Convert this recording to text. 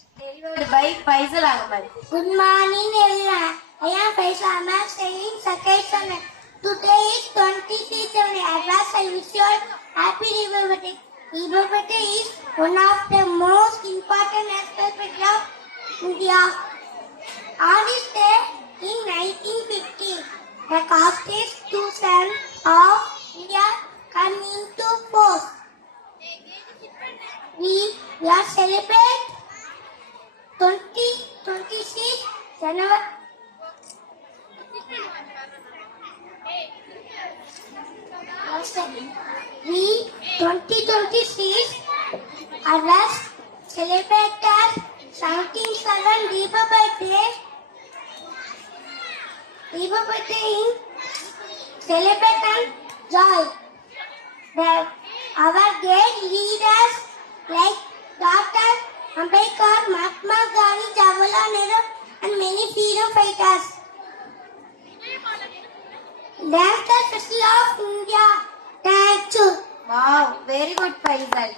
Delivered by Faisal Ahmed. Good morning, everyone. I am Faisal Ahmed, studying second standard. Today is 26th January. Advance, I wish you all happy Republic Day. Republic Day is one of the most important aspects of India. On this day, in 1950, the Constitution of India came into force. We are celebrate 26 January. We 2026 others celebrated 17/7 Republic Day. Republic Day in celebrate and joy. That our great leaders like Dr. Ambedkar, Mahatma Gandhi, Jawaharlal Nehru, and many freedom fighters. That's the history of India. Thank you. Wow, very good Faisal.